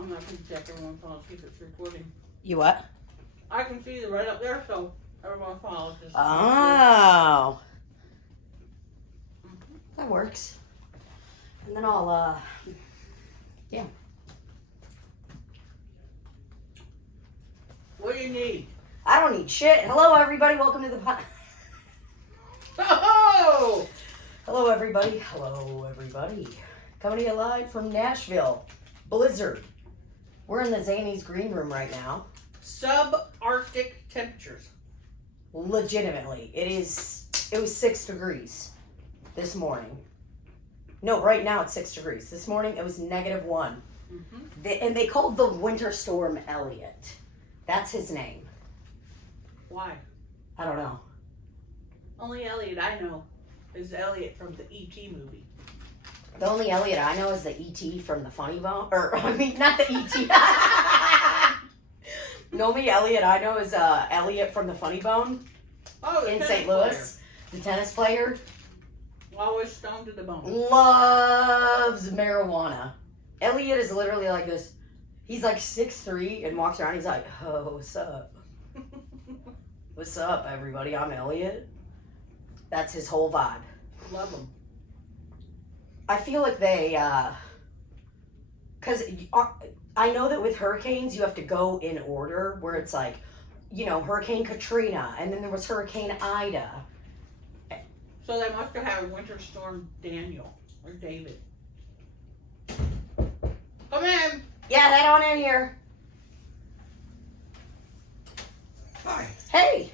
I'm not going to check every once in a while to see if it's recording. You what? I can see it right up there, so every once in a while it's just... Oh. That works. And then I'll, yeah. What do you need? I don't need shit. Hello, everybody. Welcome to the Oh! Hello, everybody. Hello, everybody. Coming to you live from Nashville. Blizzard. We're in the Zanies green room right now. Subarctic temperatures. Legitimately. It was 6 degrees this morning. No, right now it's 6 degrees. This morning it was -1. Mm-hmm. And they called the winter storm Elliot. That's his name. Why? I don't know. Only Elliot I know is Elliot from the E.T. movie. The only Elliot I know is the E.T. from the Funny Bone. Or, I mean, not the E.T. The only Elliot I know is Elliot from the Funny Bone in St. Louis. The tennis player. Always stoned to the bone. Loves marijuana. Elliot is literally like this. He's like 6'3" and walks around. He's like, oh, what's up? What's up, everybody? I'm Elliot. That's his whole vibe. Love him. I feel like they, because I know that with hurricanes, you have to go in order, where it's like, you know, Hurricane Katrina, and then there was Hurricane Ida. So they must have had Winter Storm Daniel or David. Come in. Yeah, head on in here. Hi. Hey.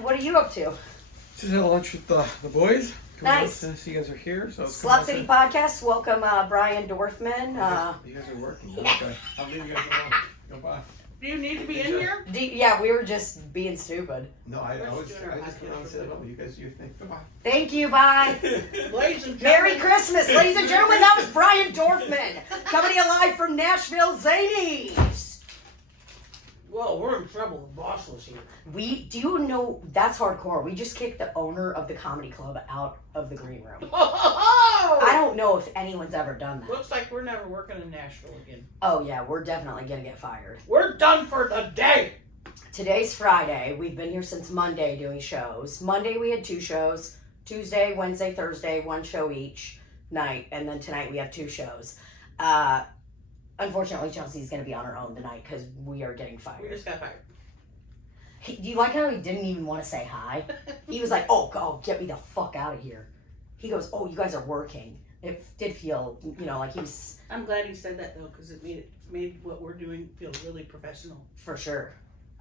What are you up to? Just had lunch with the boys. Nice. See you guys are here. So Slop City Podcast. Welcome, Brian Dorfman. You guys are working. Okay. I'll leave you guys alone. Goodbye. Do you need to be in here? Yeah, we were just being stupid. No, I We're just just doing our come around and said hello. You guys, you think goodbye. Thank you, bye. Ladies and gentlemen. Merry Christmas, ladies and gentlemen. That was Brian Dorfman coming to you live from Nashville, Zanies. Well, we're in trouble. The boss was here. Do you know, that's hardcore. We just kicked the owner of the comedy club out of the green room. Oh! I don't know if anyone's ever done that. Looks like we're never working in Nashville again. Oh yeah, we're definitely gonna get fired. We're done for the day. Today's Friday. We've been here since Monday doing shows. Monday we had 2 shows. Tuesday, Wednesday, Thursday, 1 show each night. And then tonight we have 2 shows. Unfortunately, Chelsea's going to be on her own tonight because we are getting fired. We just got fired. Do you like how he didn't even want to say hi? He was like, oh, get me the fuck out of here. He goes, oh, you guys are working. It did feel, like he was... I'm glad he said that, though, because it made what we're doing feel really professional. For sure.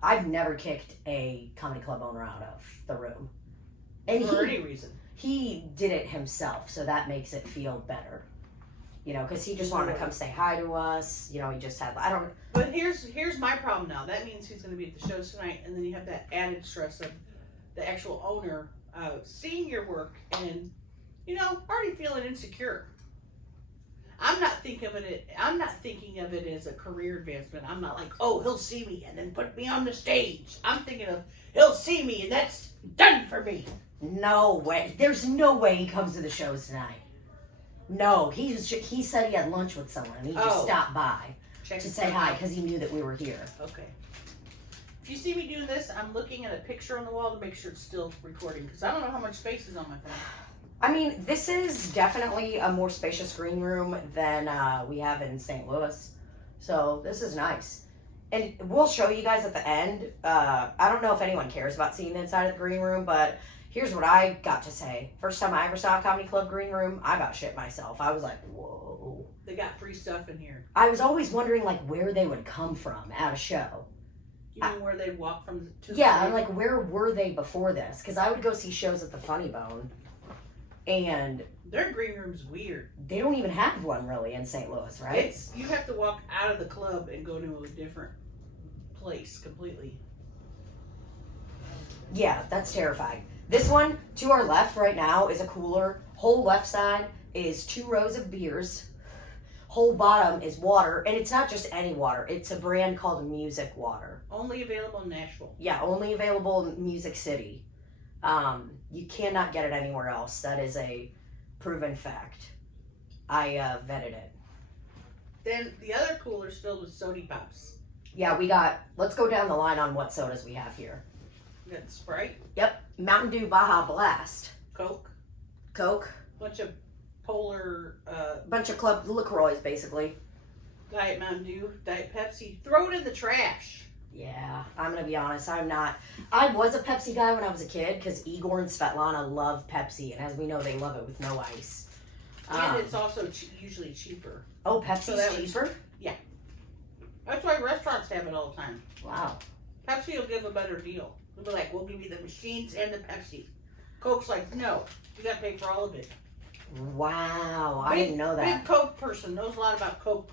I've never kicked a comedy club owner out of the room. And for any reason. He did it himself, so that makes it feel better. Because he just wanted to come say hi to us. He just had, I don't... But here's my problem now. That means he's going to be at the shows tonight, and then you have that added stress of the actual owner seeing your work and, already feeling insecure. I'm not thinking of it as a career advancement. I'm not like, oh, he'll see me and then put me on the stage. I'm thinking of, he'll see me and that's done for me. No way. There's no way he comes to the shows tonight. No, he said he had lunch with someone and he just stopped by to say hi because he knew that we were here. Okay. If you see me doing this, I'm looking at a picture on the wall to make sure it's still recording because I don't know how much space is on my phone. I mean, this is definitely a more spacious green room than we have in St. Louis. So this is nice. And we'll show you guys at the end. I don't know if anyone cares about seeing the inside of the green room, but here's what I got to say. First time I ever saw a comedy club green room, I about shit myself. I was like, whoa. They got free stuff in here. I was always wondering, where they would come from at a show. You mean where they'd walk from to the Yeah, I'm like, where were they before this? Because I would go see shows at the Funny Bone. And their green room's weird. They don't even have one really in St. Louis, right? You have to walk out of the club and go to a different place completely. Yeah, that's terrifying. This one to our left right now is a cooler. Whole left side is 2 rows of beers. Whole bottom is water, and it's not just any water. It's a brand called Music Water. Only available in Nashville. Yeah, only available in Music City. You cannot get it anywhere else. That is a proven fact. I vetted it. Then the other cooler's filled with soda pops. Yeah, let's go down the line on what sodas we have here. We got Sprite, Yep, Mountain Dew Baja Blast. Coke, Bunch of Polar, of Club LaCroix, basically. Diet Mountain Dew, Diet Pepsi. Throw it in the trash. Yeah, I'm going to be honest, I was a Pepsi guy when I was a kid, because Igor and Svetlana love Pepsi, and as we know, they love it with no ice. And it's also usually cheaper. Oh, So Pepsi's that was- cheaper? That's why restaurants have it all the time. Wow. Pepsi will give a better deal. They'll be like, we'll give you the machines and the Pepsi. Coke's like, no, you got to pay for all of it. Wow, I didn't know that. Big Coke person knows a lot about Coke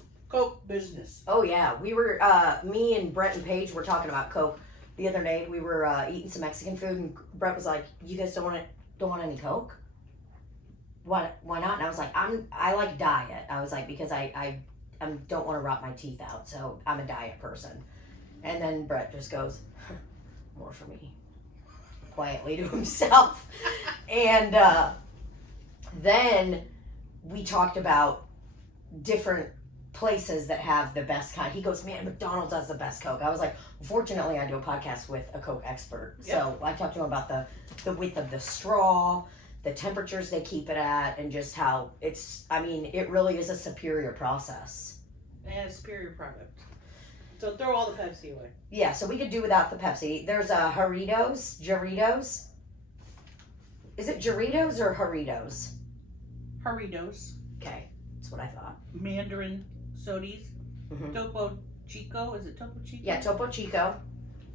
business. Oh yeah, we were me and Brett and Paige were talking about Coke the other day. We were eating some Mexican food, and Brett was like, "You guys don't want any Coke? Why not?" And I was like, I like diet. I was like, because I don't want to rot my teeth out, so I'm a diet person. And then Brett just goes, "More for me," quietly to himself. And then we talked about different places that have the best kind. He goes, "Man, McDonald's has the best Coke." I was like, fortunately, I do a podcast with a Coke expert. Yep. So I talked to him about the width of the straw, the temperatures they keep it at, and just how it really is a superior process. And a superior product. So throw all the Pepsi away. Yeah, so we could do without the Pepsi. There's Jarritos. Is it Jarritos or Jarritos? Haritos, Okay, that's what I thought. Mandarin Sodies, Mhm. Topo Chico. Is it Topo Chico? Yeah, Topo Chico.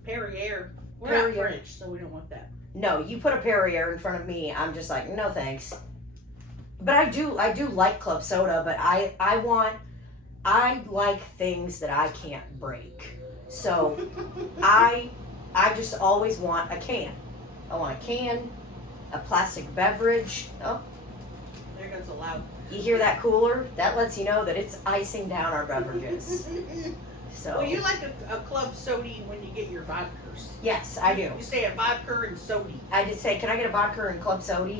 Perrier. We're Perrier. not French, so we don't want that. No, you put a Perrier in front of me, I'm just like, no thanks. But I do like club soda, but I like things that I can't break. So I just always want a can. I want a can, a plastic beverage. Oh, There goes a loud. you hear that cooler? That lets you know that it's icing down our beverages. So Well, you like a club soda when you get your vodkas. yes, I do. You say a vodka and soda. I did say, can I get a vodka and club soda?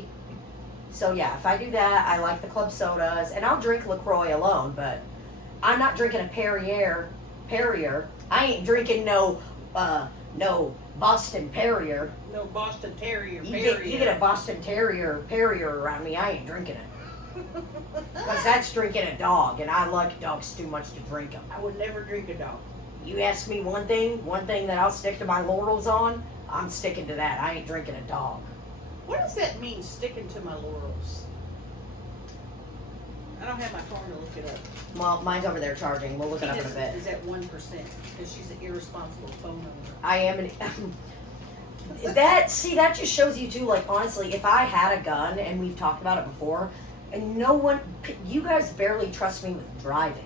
So yeah, if I do that, I like the club sodas, and I'll drink LaCroix alone, but I'm not drinking a Perrier. I ain't drinking no Boston Perrier. No Boston Terrier. You get a Boston Terrier Perrier around me, I ain't drinking it. Because that's drinking a dog, and I like dogs too much to drink them. I would never drink a dog. You ask me one thing that I'll stick to my laurels on, I'm sticking to that. I ain't drinking a dog. What does that mean, sticking to my laurels? I don't have my phone to look it up. Well, mine's over there charging. We'll look it up in a bit. Is at 1% because she's an irresponsible phone owner. I am that just shows you too, like, honestly, if I had a gun, and we've talked about it before, and you guys barely trust me with driving.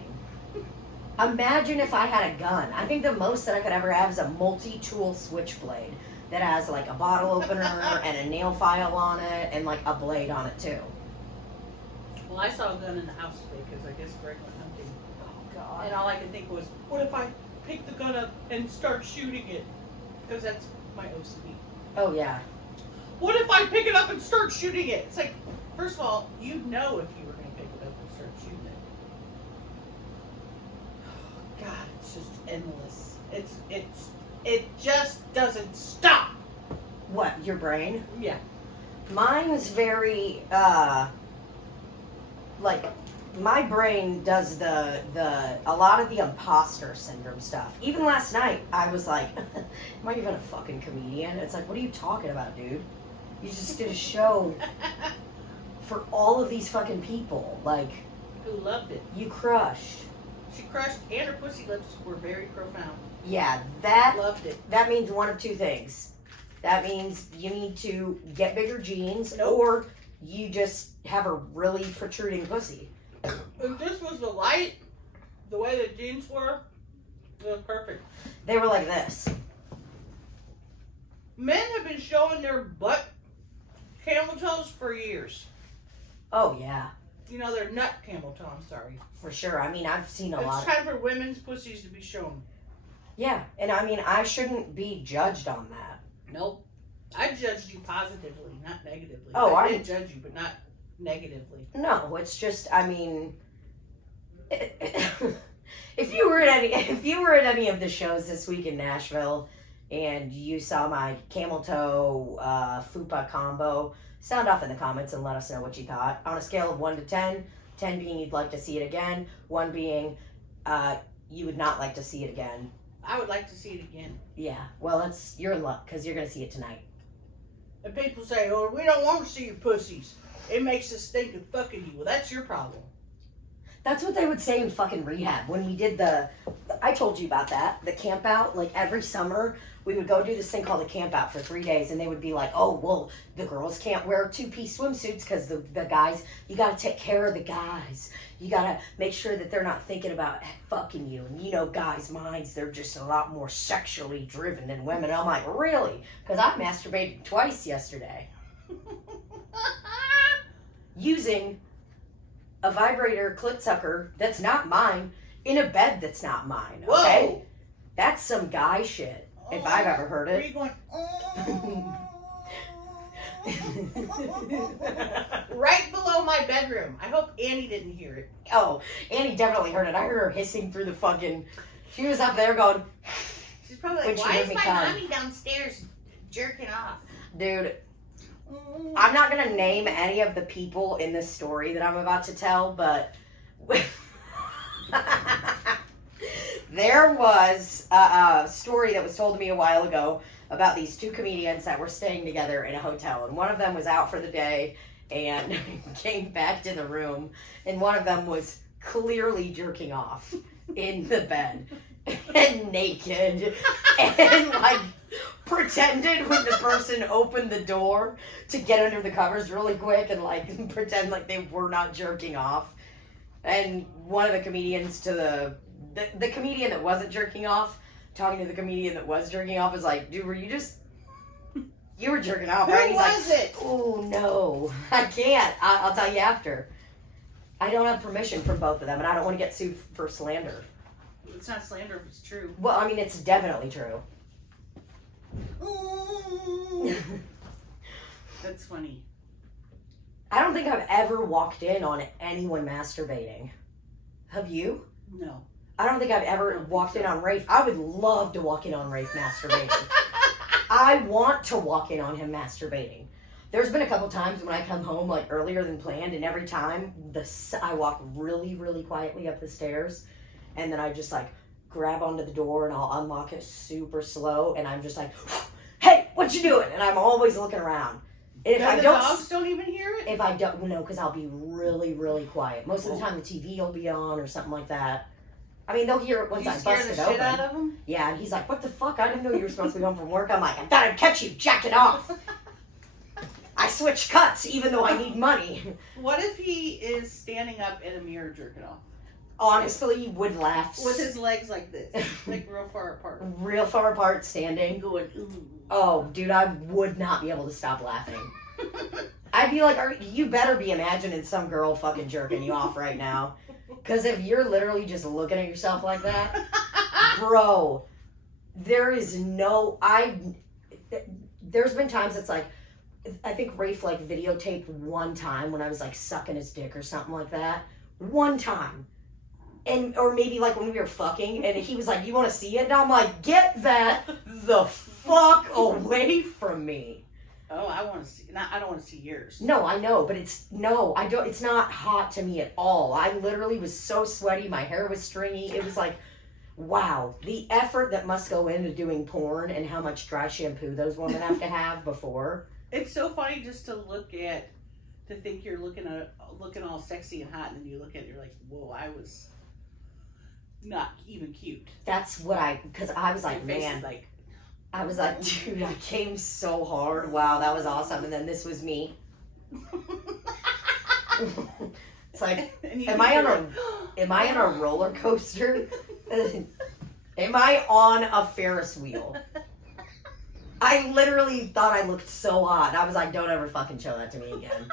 Imagine if I had a gun. I think the most that I could ever have is a multi-tool switchblade that has like a bottle opener and a nail file on it and like a blade on it too. Well, I saw a gun in the house today because I guess Greg went hunting. Oh God. And all I could think was, what if I pick the gun up and start shooting it? Because that's my OCD. Oh yeah. What if I pick it up and start shooting it? It's like, first of all, you'd know if you were going to pick it up and start shooting it. God, it's just endless. It just doesn't stop. What, your brain? Yeah. Mine's very like my brain does a lot of the imposter syndrome stuff. Even last night I was like, am I even a fucking comedian? It's like, what are you talking about, dude? You just did a show for all of these fucking people. Like, Who loved it. you crushed. She crushed, and her pussy lips were very profound. Yeah, that Loved it. that means one of two things. That means you need to get bigger jeans, Nope. or you just have a really protruding pussy. If this was the light, the way the jeans were, it was perfect. They were like this. Men have been showing their butt camel toes for years. Oh yeah, You know, they're nut camel toe, I'm sorry. for sure. I mean, I've seen a It's lot. time for women's pussies to be shown. Yeah, and I mean, I shouldn't be judged on that. Nope. I judged you positively, not negatively. Oh, I I- did judge you, but not negatively. No, it's just, I mean, If you were at any of the shows this week in Nashville, and you saw my camel toe fupa combo, sound off in the comments and let us know what you thought. On a scale of 1 to 10, 10 being you'd like to see it again, 1 being you would not like to see it again. I would like to see it again. Yeah, well, you're in luck because you're gonna see it tonight. And people say, "Oh, we don't want to see your pussies. It makes us think of fucking you." Well, that's your problem. That's what they would say in fucking rehab when we did I told you about that, the camp out. Like every summer, we would go do this thing called a camp out for 3 days, and they would be like, "Oh, well, the girls can't wear 2-piece swimsuits because the guys, you got to take care of the guys. You got to make sure that they're not thinking about fucking you." And you know, guys' minds, they're just a lot more sexually driven than women. I'm like, really? Because I masturbated twice yesterday. Using a vibrator clit sucker that's not mine in a bed that's not mine. Okay? Whoa. That's some guy shit. If I've ever heard Where are it. you going? Right below my bedroom. I hope Annie didn't hear it. Oh, Annie definitely heard it. I heard her hissing through the fucking... She was up there going... She's probably When like, she "Why heard is me my come." mommy downstairs jerking off?" Dude, I'm not going to name any of the people in this story that I'm about to tell, but... There was a story that was told to me a while ago about these 2 comedians that were staying together in a hotel. And one of them was out for the day and came back to the room. And one of them was clearly jerking off in the bed and naked. And like pretended when the person opened the door to get under the covers really quick and like pretend like they were not jerking off. And one of the comedians to the comedian that wasn't jerking off, talking to the comedian that was jerking off, is like, "Dude, you were jerking off, right?" Who He's was like, it? "Oh, no, I can't. I'll tell you after. I don't have permission from both of them, and I don't want to get sued for slander." It's not slander if it's true. Well, I mean, it's definitely true. That's funny. I don't think I've ever walked in on anyone masturbating. Have you? No. I don't think I've ever walked in on Rafe. I would love to walk in on Rafe masturbating. I want to walk in on him masturbating. There's been a couple times when I come home like earlier than planned, and every time I walk really, really quietly up the stairs, and then I just like grab onto the door and I'll unlock it super slow, and I'm just like, "Hey, what you doing?" And I'm always looking around. And if No, I the don't, dogs don't even hear it? if I don't, no, because I'll be really, really quiet. Most of the time, the TV will be on or something like that. I mean, they'll hear it once I You scare bust the it shit open. out of them? Yeah, and he's like, "What the fuck? I didn't know you were supposed to be home from work." I'm like, "I thought I'd catch you jacking off." I switch cuts even though I need money. What if he is standing up in a mirror jerking off? Honestly, would laugh With his legs like this. Like real far apart. real far apart standing. Going, ooh. Oh, dude, I would not be able to stop laughing. I'd be like, you better be imagining some girl fucking jerking you off right now. Because if you're literally just looking at yourself like that, bro, there is no, there's been times it's like, I think Rafe like videotaped one time when I was like sucking his dick or something like that. One time. And, or maybe like when we were fucking and he was like, "You want to see it?" And I'm like, "Get that the fuck away from me." Oh, I want to see. I don't want to see yours. No, I know, but it's not hot to me at all. I literally was so sweaty. My hair was stringy. It was like, wow, the effort that must go into doing porn and how much dry shampoo those women have to have before. It's so funny just to think you're looking all sexy and hot, and then you look at it, you're like, whoa, I was not even cute. That's what because I was like, Your face man, is like, I was like, dude, I came so hard. Wow, that was awesome. And then this was me. It's like, am I on a roller coaster? Am I on a Ferris wheel? I literally thought I looked so hot. I was like, don't ever fucking show that to me again.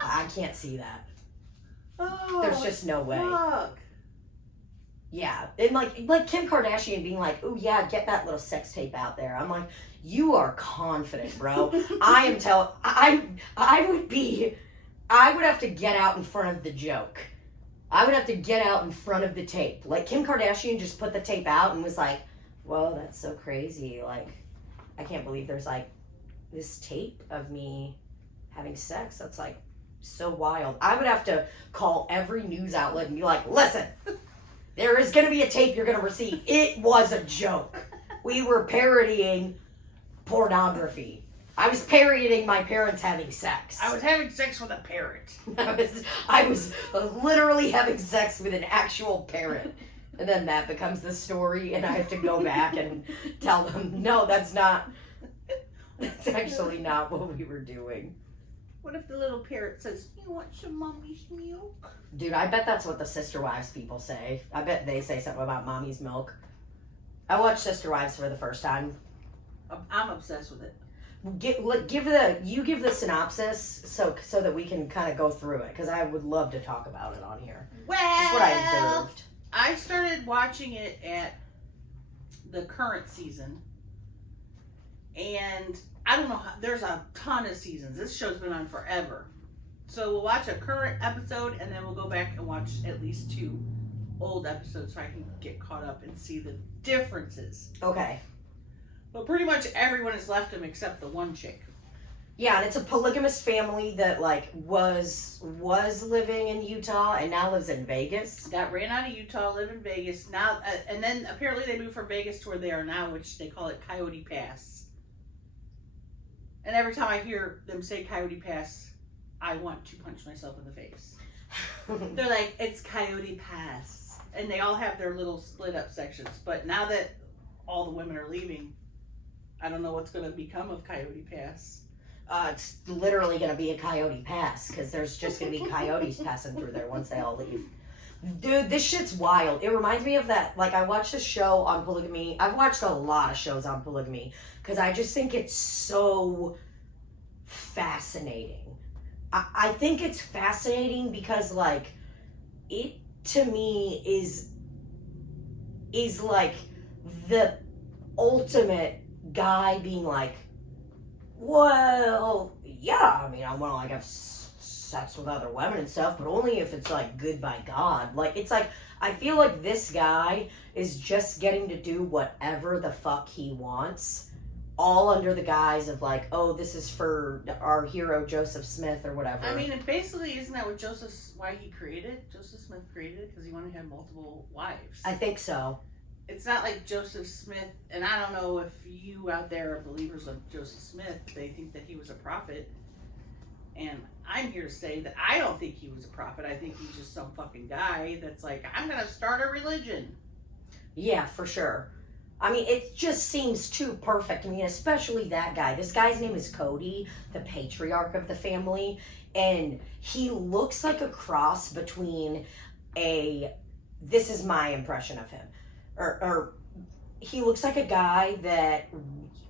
I can't see that. Oh, There's just no way. fuck. Yeah, and like Kim Kardashian being like, "Oh yeah, get that little sex tape out there." I'm like, you are confident, bro. I would have to get out in front of the joke I would have to get out in front of the tape. Like, Kim Kardashian just put the tape out and was like, whoa, that's so crazy. Like, I can't believe there's, like, this tape of me having sex. That's, like, so wild. I would have to call every news outlet and be like, listen, there is going to be a tape you're going to receive. It was a joke. We were parodying pornography. I was parodying my parents having sex. I was having sex with a parrot. I was literally having sex with an actual parrot. And then that becomes the story, and I have to go back and tell them, no, that's actually not what we were doing. What if the little parrot says, you want some mommy's milk? Dude, I bet that's what the Sister Wives people say. I bet they say something about mommy's milk. I watched Sister Wives for the first time. I'm obsessed with it. Give the synopsis so that we can kind of go through it, because I would love to talk about it on here. Well, just what I observed. I started watching it at the current season, and I don't know how, there's a ton of seasons. This show's been on forever, so we'll watch a current episode and then we'll go back and watch at least 2 old episodes so I can get caught up and see the differences. Okay. But pretty much everyone has left him except the one chick. Yeah, and it's a polygamous family that, like, was living in Utah and now lives in Vegas. Got ran out of Utah, live in Vegas now, and then apparently they moved from Vegas to where they are now, which they call it Coyote Pass. And every time I hear them say Coyote Pass, I want to punch myself in the face. They're like, it's Coyote Pass, and they all have their little split up sections. But now that all the women are leaving, I don't know what's going to become of Coyote Pass. It's literally going to be a Coyote Pass, because there's just going to be coyotes passing through there once they all leave. Dude, this shit's wild. It reminds me of that, like, I watched a show on polygamy. I've watched a lot of shows on polygamy, because I just think it's so fascinating. I think it's fascinating because, like, it, to me, is like, the ultimate guy being like, well, yeah, I mean, I want to, like, have sex with other women and stuff, but only if it's, like, good by God. Like, it's like, I feel like this guy is just getting to do whatever the fuck he wants, all under the guise of, like, oh, this is for our hero Joseph Smith or whatever. I mean, it basically, isn't that what Joseph Smith created it? Because he wanted to have multiple wives. I think so. It's not like Joseph Smith, and I don't know if you out there are believers of Joseph Smith, they think that he was a prophet. And I'm here to say that I don't think he was a prophet. I think he's just some fucking guy that's like, I'm going to start a religion. Yeah, for sure. I mean, it just seems too perfect. I mean, especially that guy. This guy's name is Cody, the patriarch of the family. And he looks like a cross between this is my impression of him. Or he looks like a guy that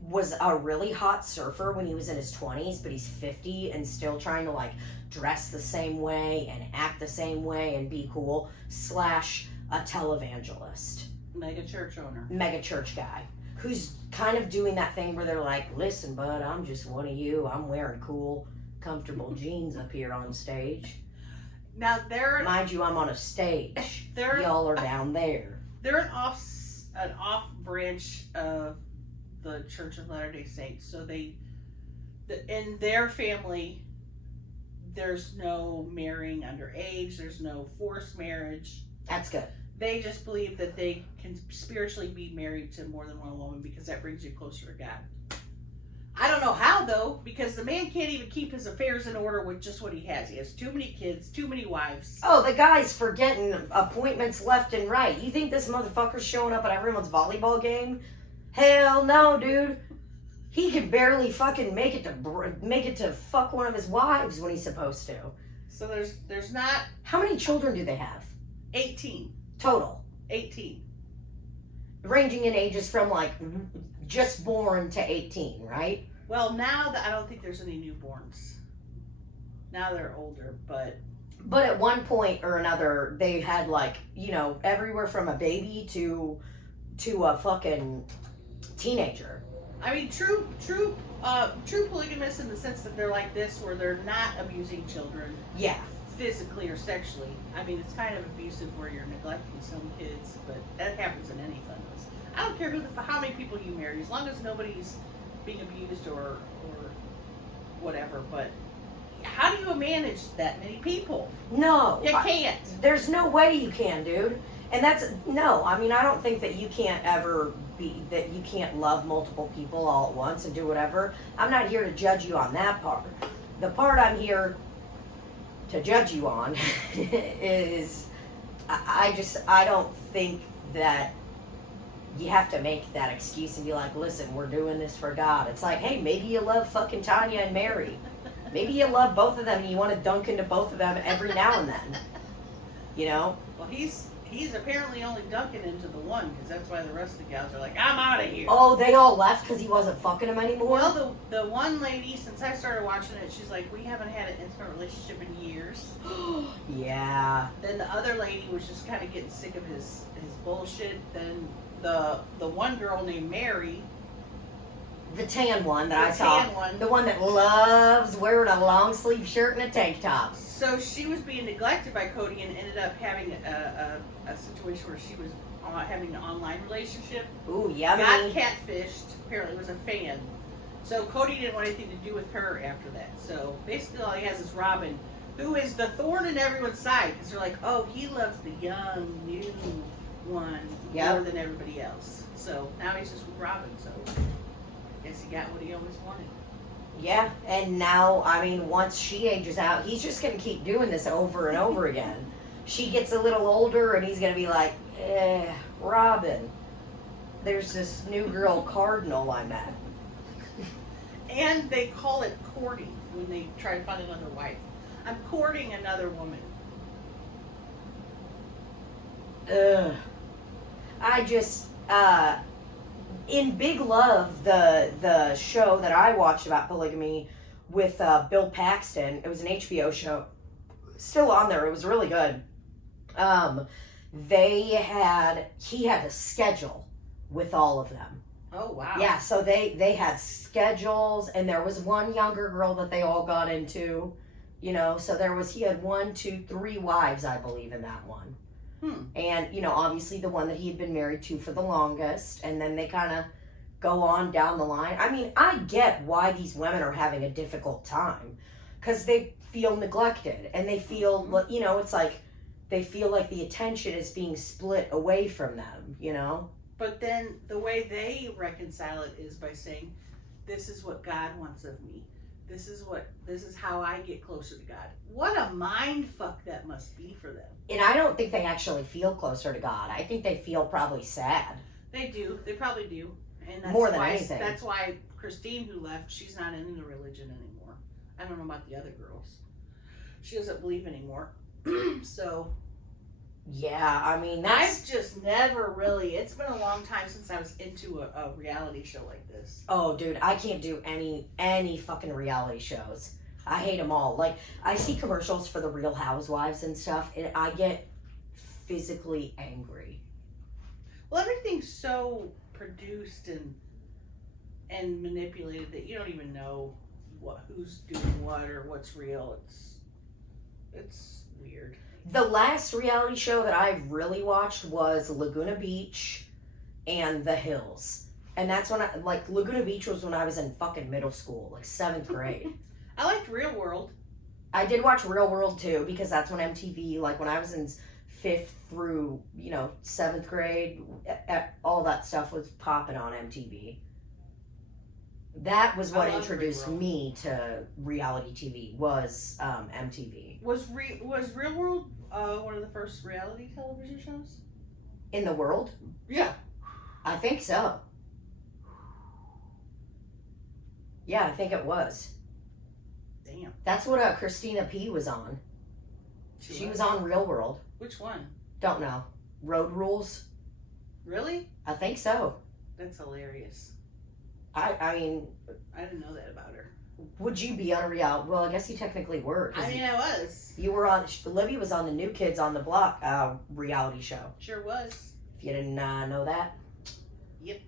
was a really hot surfer when he was in his 20s, but he's 50 and still trying to, like, dress the same way and act the same way and be cool, / a televangelist. Mega church owner. Mega church guy. Who's kind of doing that thing where they're like, listen, bud, I'm just one of you. I'm wearing cool, comfortable jeans up here on stage. Now, mind you, I'm on a stage. Y'all are down there. They're an off branch of the Church of Latter-day Saints. So in their family, there's no marrying underage. There's no forced marriage. That's good. They just believe that they can spiritually be married to more than one woman because that brings you closer to God. I don't know how, though, because the man can't even keep his affairs in order with just what he has. He has too many kids, too many wives. Oh, the guy's forgetting appointments left and right. You think this motherfucker's showing up at everyone's volleyball game? Hell no, dude. He could barely fucking make it to fuck one of his wives when he's supposed to. So there's not... How many children do they have? 18. Total. 18. Ranging in ages from, like, just born to 18, right? Well, now I don't think there's any newborns. Now they're older, but at one point or another, they had, like, you know, everywhere from a baby to a fucking teenager. I mean, true polygamists in the sense that they're like this, where they're not abusing children. Yeah. physically or sexually. I mean, it's kind of abusive where you're neglecting some kids, but that happens in any families. I don't care how many people you marry, as long as nobody's being abused or whatever. But how do you manage that many people? No. You can't. There's no way you can, dude. And I mean, I don't think that you can't ever that you can't love multiple people all at once and do whatever. I'm not here to judge you on that part. The part I'm here to judge you on is I don't think that you have to make that excuse and be like, listen, we're doing this for God. It's like, hey, maybe you love fucking Tanya and Mary. Maybe you love both of them and you want to dunk into both of them every now and then. You know? Well, he's apparently only dunking into the one, because that's why the rest of the gals are like, I'm out of here. Oh, they all left because he wasn't fucking them anymore? Well, the one lady, since I started watching it, she's like, we haven't had an intimate relationship in years. Yeah. Then the other lady was just kind of getting sick of his bullshit. Then the one girl named Mary, The tan one that The I saw. tan one. The one that loves wearing a long sleeve shirt and a tank top. so she was being neglected by Cody and ended up having a situation where she was having an online relationship. Ooh, yummy. Got catfished. Apparently was a fan. So Cody didn't want anything to do with her after that. So basically all he has is Robin, who is the thorn in everyone's side. Because they're like, oh, he loves the young, new one more than everybody else. So now he's just with Robin. So I guess he got what he always wanted. Yeah, and now, I mean, once she ages out, he's just going to keep doing this over and over again. She gets a little older, and he's going to be like, Robin, there's this new girl Cardinal I met. And they call it courting when they try to find another wife. I'm courting another woman. Ugh. I just, in Big Love, the show that I watched about polygamy with Bill Paxton, it was an HBO show, still on there, it was really good. He had a schedule with all of them. Oh, wow. Yeah, so they had schedules, and there was one younger girl that they all got into, you know, so he had 1, 2, 3 wives, I believe, in that one. And, you know, obviously the one that he had been married to for the longest, and then they kind of go on down the line. I mean, I get why these women are having a difficult time, because they feel neglected, and they feel, you know, it's like they feel like the attention is being split away from them, you know? But then the way they reconcile it is by saying, this is what God wants of me. This is how I get closer to God. What a mind fuck that must be for them. And I don't think they actually feel closer to God. I think they feel probably sad. They do. They probably do. And that's More than why, anything. That's why Christine, who left, she's not in the religion anymore. I don't know about the other girls. She doesn't believe anymore. So Yeah, I mean, I've just never really, it's been a long time since I was into a reality show like this. Oh, dude, I can't do any fucking reality shows. I hate them all. Like, I see commercials for the Real Housewives and stuff, and I get physically angry. Well, everything's so produced and manipulated that you don't even know who's doing what or what's real. It's weird. The last reality show that I really watched was Laguna Beach and The Hills. And that's when Laguna Beach was when I was in fucking middle school, like 7th grade. I liked Real World. I did watch Real World too, because that's when MTV, like when I was in 5th through, 7th grade, all that stuff was popping on MTV. That was what introduced me to reality TV, was MTV. Was Real World one of the first reality television shows? In the world? Yeah. I think so. Yeah, I think it was. Damn. That's what Christina P. was on. She was on Real World. Which one? Don't know. Road Rules? Really? I think so. That's hilarious. I mean... I didn't know that about her. Would you be on a reality... Well, I guess you technically were. I mean, I was. You were on... Libbie was on the New Kids on the Block reality show. Sure was. If you didn't know that. Yep.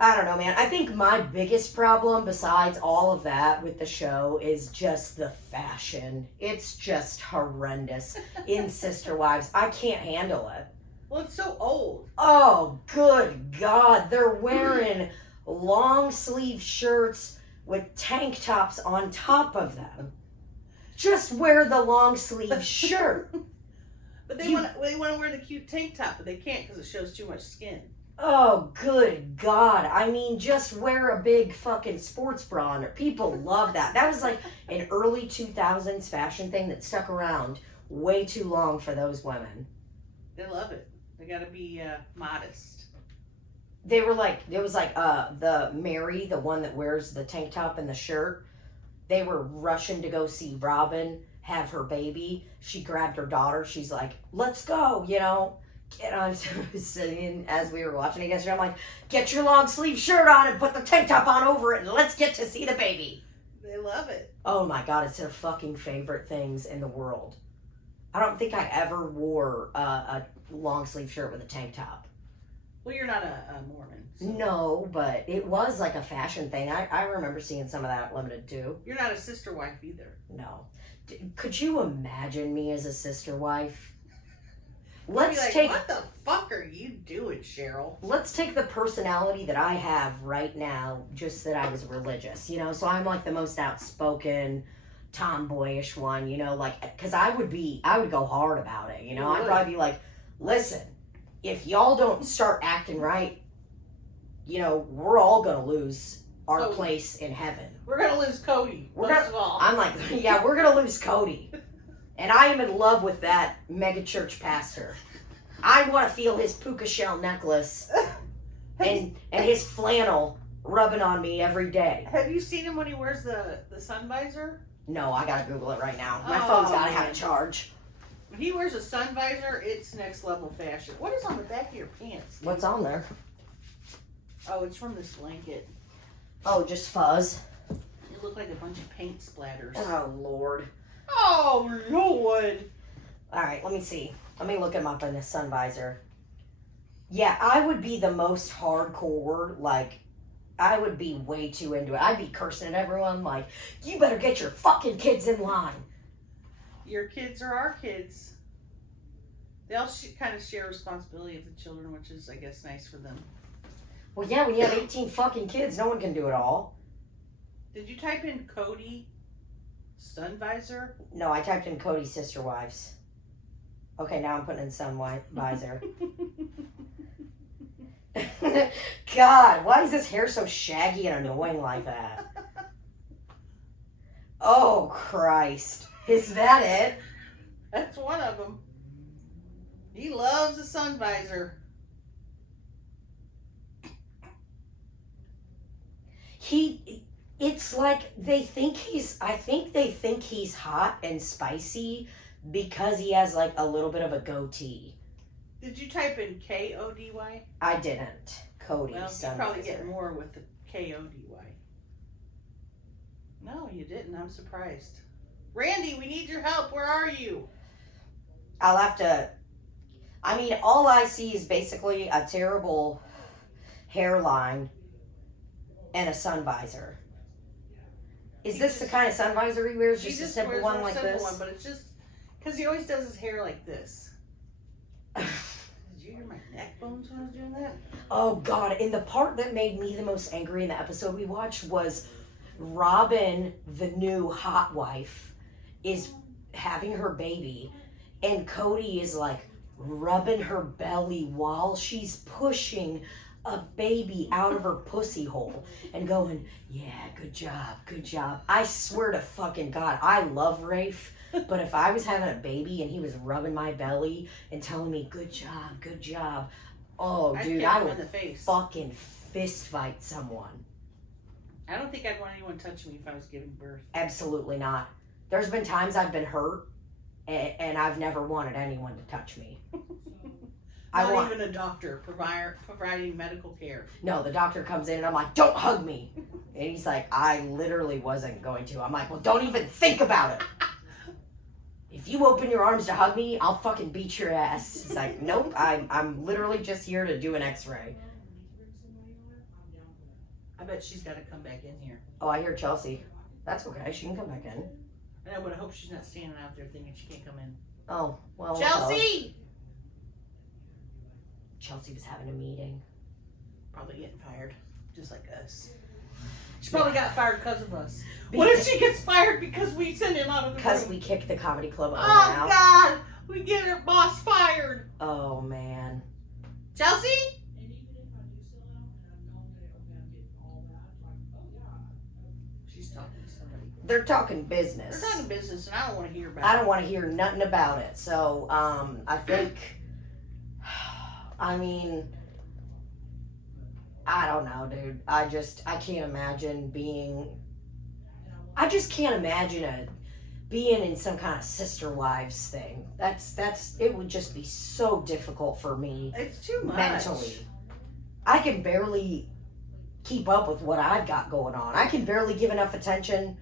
I don't know, man. I think my biggest problem, besides all of that with the show, is just the fashion. It's just horrendous in Sister Wives. I can't handle it. Well, it's so old. Oh, good God. They're wearing long sleeve shirts with tank tops on top of them. Just wear the long sleeve shirt. But they want to wear the cute tank top, but they can't because it shows too much skin. Oh, good God. I mean, just wear a big fucking sports bra on it. People love that. That was like an early 2000s fashion thing that stuck around way too long for those women. They love it. They got to be modest. They were like, it was like the Mary, the one that wears the tank top and the shirt. They were rushing to go see Robin have her baby. She grabbed her daughter. She's like, let's go, you know. And I was sitting as we were watching it yesterday. I'm like, get your long sleeve shirt on and put the tank top on over it and let's get to see the baby. They love it. Oh my God, it's their fucking favorite things in the world. I don't think I ever wore a long sleeve shirt with a tank top. Well, you're not a Mormon. So. No, but it was like a fashion thing. I remember seeing some of that at Limited too. You're not a sister wife either. No. Could you imagine me as a sister wife? Let's like, take. What the fuck are you doing, Cheryl? Let's take the personality that I have right now, just that I was religious, you know? So I'm like the most outspoken, tomboyish one, you know? Like, because I would go hard about it, you know? I'd probably be like, listen, if y'all don't start acting right, you know, we're all gonna lose our place in heaven. We're gonna lose Cody, first of all. I'm like, yeah, we're gonna lose Cody. And I am in love with that mega church pastor. I want to feel his puka shell necklace and his flannel rubbing on me every day. Have you seen him when he wears the sun visor? No, I gotta Google it right now. My phone's gotta have a charge. When he wears a sun visor, it's next level fashion. What is on the back of your pants? What's on there? Oh, it's from this blanket. Oh, just fuzz. It looked like a bunch of paint splatters. Oh, Lord. Oh, Lord. All right, let me see. Let me look him up in the sun visor. Yeah, I would be the most hardcore, like, I would be way too into it. I'd be cursing at everyone, like, you better get your fucking kids in line. Your kids are our kids. They all kind of share responsibility of the children, which is, I guess, nice for them. Well, yeah, when you have 18 fucking kids, no one can do it all. Did you type in Cody sun visor? No, I typed in Cody Sister Wives. Okay, now I'm putting in sun visor. God, why is his hair so shaggy and annoying like that? Oh, Christ. Is that it? That's one of them. He loves a sun visor. It's like I think they think he's hot and spicy because he has like a little bit of a goatee. Did you type in K-O-D-Y? I didn't. Cody. Well, you probably get more with the K-O-D-Y. No, you didn't. I'm surprised. Randy, we need your help. Where are you? I'll have to. I mean, all I see is basically a terrible hairline and a sun visor. Is this the kind of sun visor he wears? Just a simple one like this? One, but it's just because he always does his hair like this. Did you hear my neck bones when I was doing that? Oh, God. And the part that made me the most angry in the episode we watched was Robin, the new hot wife, is having her baby, and Cody is like rubbing her belly while she's pushing a baby out of her pussy hole and going, yeah, good job. I swear to fucking God, I love Rafe, but if I was having a baby and he was rubbing my belly and telling me, good job, oh, dude, I would fucking fist fight someone. I don't think I'd want anyone touching me if I was giving birth. Absolutely not. There's been times I've been hurt and I've never wanted anyone to touch me. Not even a doctor providing medical care. No, the doctor comes in and I'm like, don't hug me. And he's like, I literally wasn't going to. I'm like, well, don't even think about it. If you open your arms to hug me, I'll fucking beat your ass. He's like, nope, I'm literally just here to do an x-ray. bet she's got to come back in here. Oh, I hear Chelcie. That's okay. She can come back in. I know, but I hope she's not standing out there thinking she can't come in. Oh, well. we'll tell her. Chelcie! Chelcie was having a meeting. Probably getting fired, just like us. She probably got fired because of us. What if she gets fired because we send him out of the room? Because we kicked the comedy club owner Oh, out. God! We get her boss fired. Oh, man. Chelcie? She's talking to somebody. They're talking business. They're talking business, and I don't want to hear about I it. don't want to hear nothing about it. So, I think, I mean, I don't know, dude. I can't imagine being in some kind of sister wives thing. It would just be so difficult for me It's too much. mentally. I can barely keep up with what I've got going on. I can barely give enough attention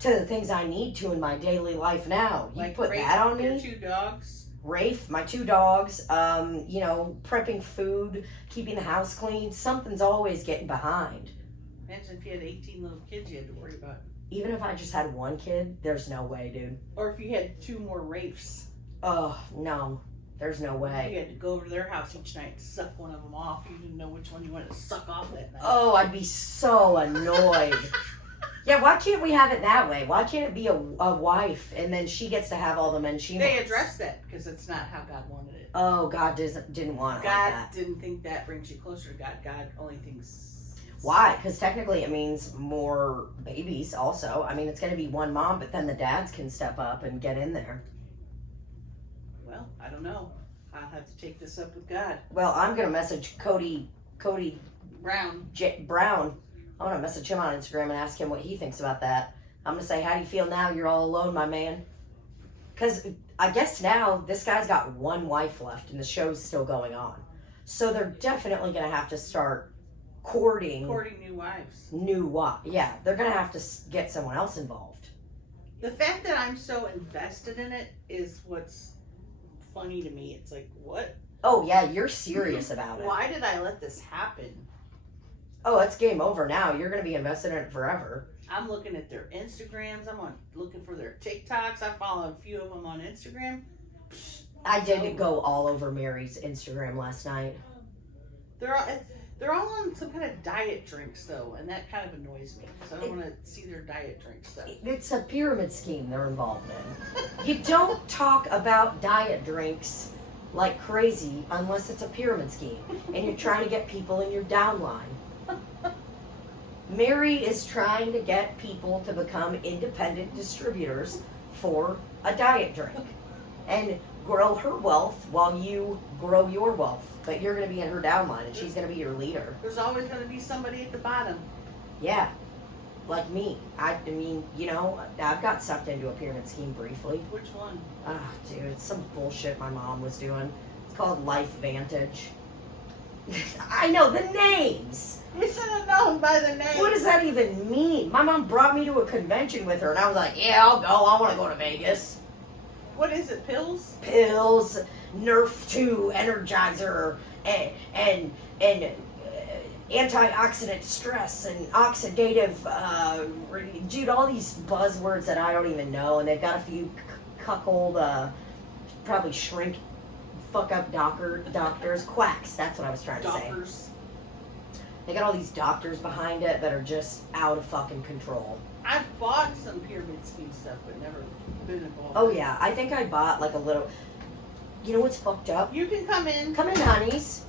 to the things I need to in my daily life now. You Like put Rafe, that on your me? 2 dogs. Rafe, my 2 dogs, prepping food, keeping the house clean. Something's always getting behind. Imagine if you had 18 little kids you had to worry about. Even if I just had 1 kid, there's no way, dude. Or if you had 2 more Rafes. Oh, no. There's no way. You had to go over to their house each night and suck one of them off. You didn't know which one you wanted to suck off that night. Oh, I'd be so annoyed. Yeah, why can't we have it that way? Why can't it be a wife and then she gets to have all the men she They wants? addressed that because it's not how God wanted it. Oh, God didn't want it God like that. didn't think that brings you closer to God. God only thinks. Why? Because technically it means more babies also. I mean, it's going to be 1 mom, but then the dads can step up and get in there. Well, I don't know. I'll have to take this up with God. Well, I'm going to message Cody Brown. Brown. I'm going to message him on Instagram and ask him what he thinks about that. I'm going to say, how do you feel now? You're all alone, my man. Because I guess now this guy's got 1 wife left and the show's still going on. So they're definitely going to have to start courting New wives. Yeah, they're going to have to get someone else involved. The fact that I'm so invested in it is what's funny to me. It's like, what? Oh, yeah, you're serious about it. Why did I let this happen? Oh, it's game over now. You're going to be invested in it forever. I'm looking at their Instagrams. Looking for their TikToks. I follow a few of them on Instagram. I did go all over Mary's Instagram last night. They're all on some kind of diet drinks though, and that kind of annoys me because I don't want to see their diet drink stuff. It's a pyramid scheme they're involved in. You don't talk about diet drinks like crazy unless it's a pyramid scheme and you're trying to get people in your downline. Mary is trying to get people to become independent distributors for a diet drink and grow her wealth while you grow your wealth. But you're going to be in her downline and she's going to be your leader. There's always going to be somebody at the bottom. Yeah, like me. I mean, I've got sucked into a pyramid scheme briefly. Which one? Ah, dude, it's some bullshit my mom was doing. It's called Life Vantage. I know the names. You should have known by the name. What does that even mean? My mom brought me to a convention with her, and I was like, "Yeah, I'll go. I want to go to Vegas." What is it? Pills? Pills, Nerf 2, Energizer, and antioxidant stress and oxidative, dude, all these buzzwords that I don't even know, and they've got a few cuckold, probably shrink, fuck up doctors, quacks, that's what I was trying to say. Doctors. They got all these doctors behind it that are just out of fucking control. I've bought some pyramid scheme stuff, but never been involved. Oh yeah, I think I bought like a little, you know what's fucked up? You can come in. Come in, honeys.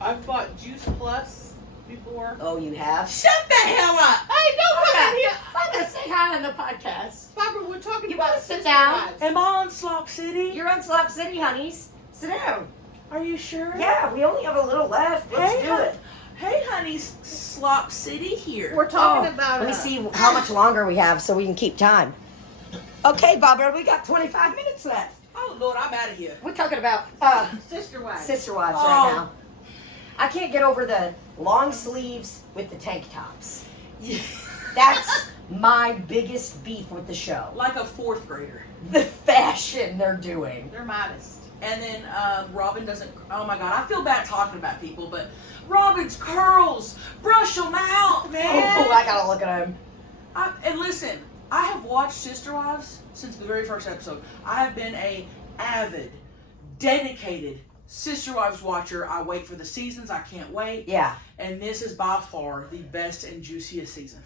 I've bought Juice Plus before. Oh, you have? Shut the hell up! Hey, don't come in here! I'm gonna say hi on the podcast. Barbara, we're talking You about wanna sit sister down? wives. Am I on Slop City? You're on Slop City, honeys. Sit down. Are you sure? Yeah, we only have a little left. Let's do it. Hey, honey's Slop City here. We're talking about. Let me see how much longer we have so we can keep time. Okay, Barbara, we got 25 minutes left. Oh Lord, I'm out of here. We're talking about Sister wives. sister wives Oh. right now. I can't get over the long sleeves with the tank tops. Yeah. That's my biggest beef with the show. Like a 4th grader. The fashion they're doing. They're modest. And then Robin doesn't. Oh my God, I feel bad talking about people, but Robin's curls, brush them out, man. Oh, I gotta look at him. And listen, I have watched Sister Wives since the very first episode. I have been a avid, dedicated Sister Wives watcher. I wait for the seasons. I can't wait. Yeah. And this is by far the best and juiciest season.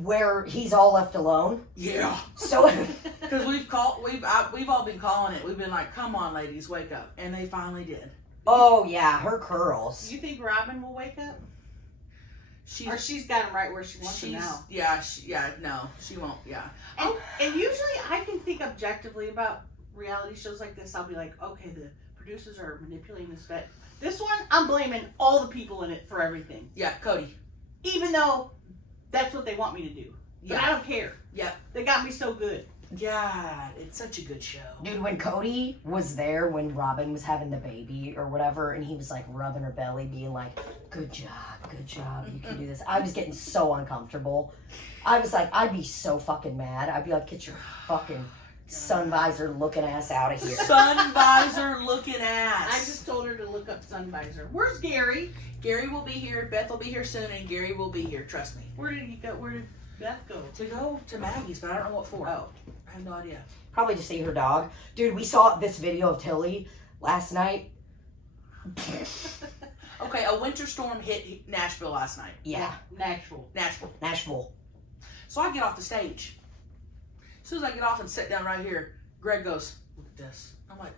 Where he's all left alone. Yeah. So Because we've all been calling it. We've been like, come on, ladies, wake up. And they finally did. oh yeah, her curls. You think Robin will wake up? Or she's got him right where she wants him now? No, she won't, yeah. And usually I can think objectively about reality shows like this. I'll be like, okay, the producers are manipulating this vet. This one, I'm blaming all the people in it for everything. Yeah, Cody. Even though that's what they want me to do. But I don't care. Yep. They got me so good. God, it's such a good show. Dude, when Cody was there when Robin was having the baby or whatever, and he was like rubbing her belly, being like, good job, you can do this. I was getting so uncomfortable. I was like, I'd be so fucking mad. I'd be like, get your fucking sun visor looking ass out of here. Sun visor looking ass. I just told her to look up sun visor. Where's Gary? Gary will be here, Beth will be here soon, and Gary will be here, trust me. Where did he go? Where did Beth go? To go to Maggie's, but I don't know what for. Oh. I have no idea. Probably to see her dog. Dude, we saw this video of Tilly last night. Okay, a winter storm hit Nashville last night. Yeah. Nashville. So I get off the stage. As soon as I get off and sit down right here, Greg goes, look at this. I'm like,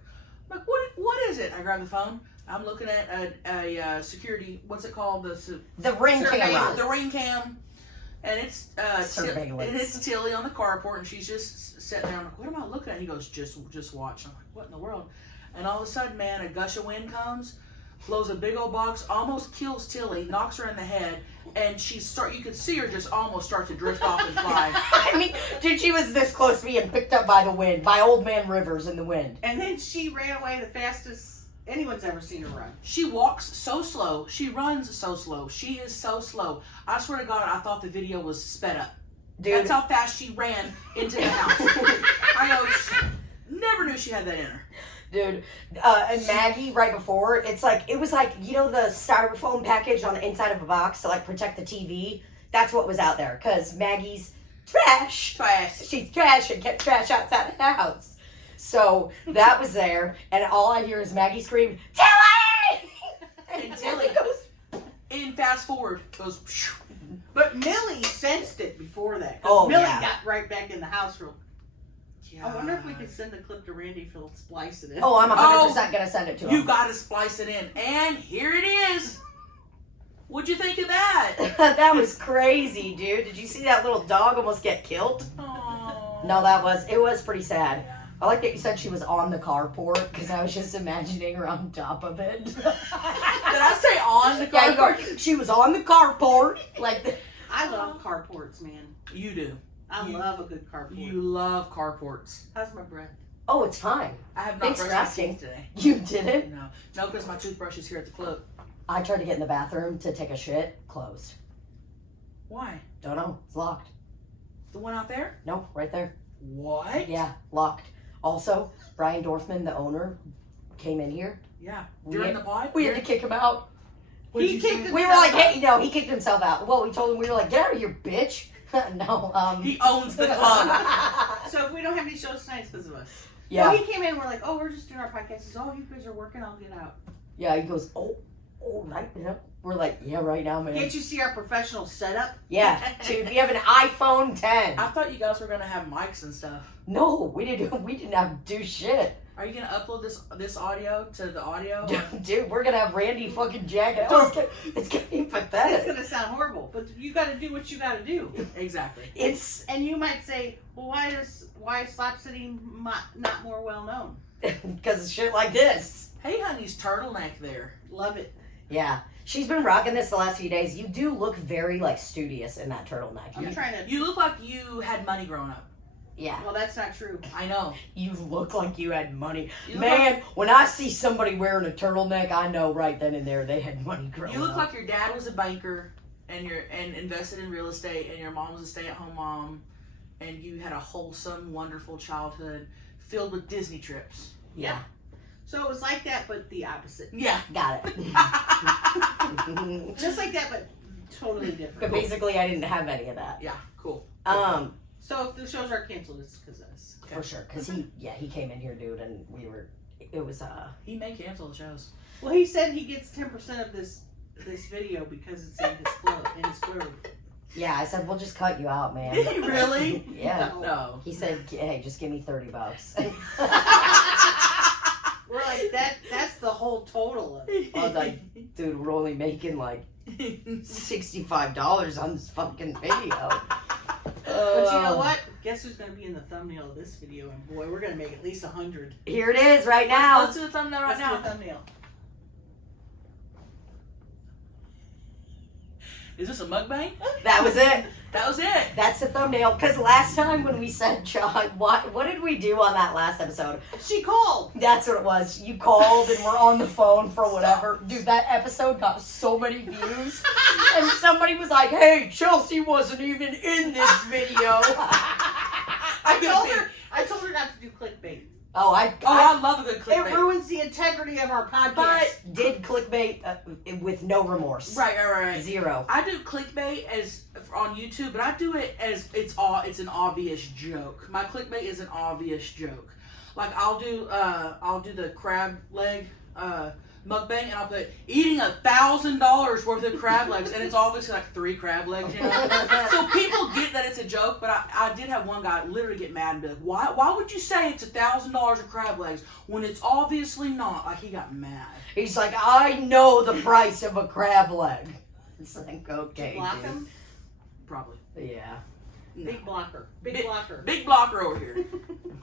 what is it? I grab the phone. I'm looking at a security, what's it called? The ring camera. The ring cam. And it's Surveillance. it's Tilly on the carport, and she's just sitting there. I'm like, what am I looking at? He goes, just watch. I'm like, what in the world? And all of a sudden, man, a gush of wind comes, blows a big old box, almost kills Tilly, knocks her in the head, and you could see her just almost start to drift off and fly. I mean, dude, she was this close to being picked up by the wind, by Old Man Rivers in the wind. And then she ran away the fastest anyone's ever seen her run. She walks so slow. She runs so slow. She is so slow. I swear to God, I thought the video was sped up. Dude. That's how fast she ran into the house. I go, never knew she had that in her. Dude, and Maggie, right before, it was like, you know, the styrofoam package on the inside of a box to, like, protect the TV? That's what was out there, because Maggie's trash. She's trash and kept trash outside the house. So, that was there, and all I hear is Maggie scream, Tilly! And Tilly goes, in fast forward, goes, phew. But Millie sensed it before that. Oh, Millie yeah. got right back in the house real. God. I wonder if we could send the clip to Randy if he'll splice it in. Oh, I'm 100% going to send it to him. You gotta splice it in. And here it is. What'd you think of that? That was crazy, dude. Did you see that little dog almost get killed? Oh. No, it was pretty sad. I like that you said she was on the carport, because I was just imagining her on top of it. Did I say on the Yeah, you carport? go, she was on the carport. Like, I love carports, man. You do. I love a good carport. You love carports. How's my breath? oh, it's fine. I have not Thanks brushed for my asking. teeth today. You didn't? No, because my toothbrush is here at the club. I tried to get in the bathroom to take a shit. Closed. Why? Don't know. It's locked. The one out there? No, right there. What? Yeah, locked. Also, Brian Dorfman, the owner, came in here. Yeah. During the pod? We had to kick him out. He kicked We were like, hey, no, he kicked himself out. Well, we told him, we were like, get out of here, bitch. No, He owns the club. So if we don't have any shows tonight, it's because of us. Yeah. Well, he came in, we're like, oh, we're just doing our podcast. He says, oh, you guys are working, I'll get out. Yeah, he goes, oh, right now. We're like, yeah, right now, man. Can't you see our professional setup? Yeah, dude, we have an iPhone 10. I thought you guys were going to have mics and stuff. No, we didn't have to do shit. Are you going to upload this audio to the audio? Dude, we're gonna have Randy fucking jacket. It's gonna be It's pathetic. going to sound horrible, but you got to do what you got to do. Exactly. And you might say, well, why is Slop City not more well known? Because of shit like this. Hey, honey's turtleneck there. Love it. Yeah. She's been rocking this the last few days. You do look very, like, studious in that turtleneck. I'm trying to. You look like you had money growing up. Yeah. Well, that's not true. I know. You look like you had money. You look Man, when I see somebody wearing a turtleneck, I know right then and there they had money growing You look up. like your dad was a banker and invested in real estate, and your mom was a stay-at-home mom, and you had a wholesome, wonderful childhood filled with Disney trips. Yeah. So it was like that, but the opposite. Yeah. Got it. Just like that, but totally different. But basically, I didn't have any of that. Yeah. Cool. So if the shows are canceled, it's because of us. For sure. Because he came in here, dude, and it was, He may cancel the shows. Well, he said he gets 10% of this video because it's in his quote. yeah, I said, we'll just cut you out, man. Did he really? Yeah. No. He said, hey, just give me $30. We're like, that's the whole total of it. I was like, dude, we're only making like $65 on this fucking video. But you know what? Guess who's going to be in the thumbnail of this video? And boy, we're going to make at least 100. Here it is right now. Let's do the thumbnail right Let's now. do a thumbnail. Is this a mukbang? That was it. That was it. That's the thumbnail. Because last time when we said, John, what did we do on that last episode? She called. That's what it was. You called and we're on the phone for whatever. Dude, that episode got so many views. And somebody was like, hey, Chelcie wasn't even in this video. I told her not to do clickbait. I love a good It clickbait. ruins the integrity of our podcast. But did clickbait with no remorse. right. Zero. I do clickbait as on YouTube, but I do it as it's an obvious joke. My clickbait is an obvious joke. Like I'll do the crab leg mukbang, and I'll put eating $1,000 worth of crab legs, and it's obviously like 3 crab legs, you know. So people get that it's a joke, but I did have one guy literally get mad and be like, why would you say it's $1,000 of crab legs when it's obviously not? Like he got mad. He's like, I know the price of a crab leg. It's like, okay, Block dude. him. Probably. Yeah. Big blocker. Big blocker. Big blocker over here.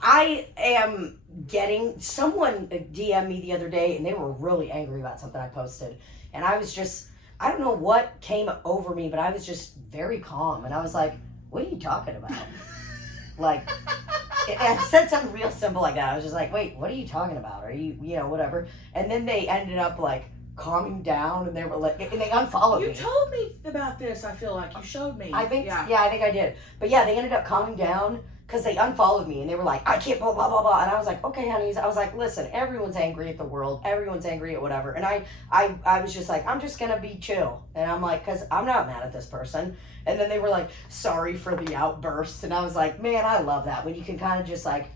I am getting someone DM me the other day, and they were really angry about something I posted, and I was just, I don't know what came over me, but I was just very calm, and I was like, what are you talking about? Like, I said something real simple like that. I was just like, wait, what are you talking about? Are you whatever? And then they ended up like calming down, and they were like, and they unfollowed me. You told me about this. I feel like you showed me. I think, yeah. I think I did. But yeah, they ended up calming down because they unfollowed me, and they were like, I can't blah, blah, blah, blah. And I was like, okay, honeys. I was like, listen, everyone's angry at the world. Everyone's angry at whatever. And I was just like, I'm just going to be chill. And I'm like, because I'm not mad at this person. And then they were like, sorry for the outburst. And I was like, man, I love that. When you can kind of just like,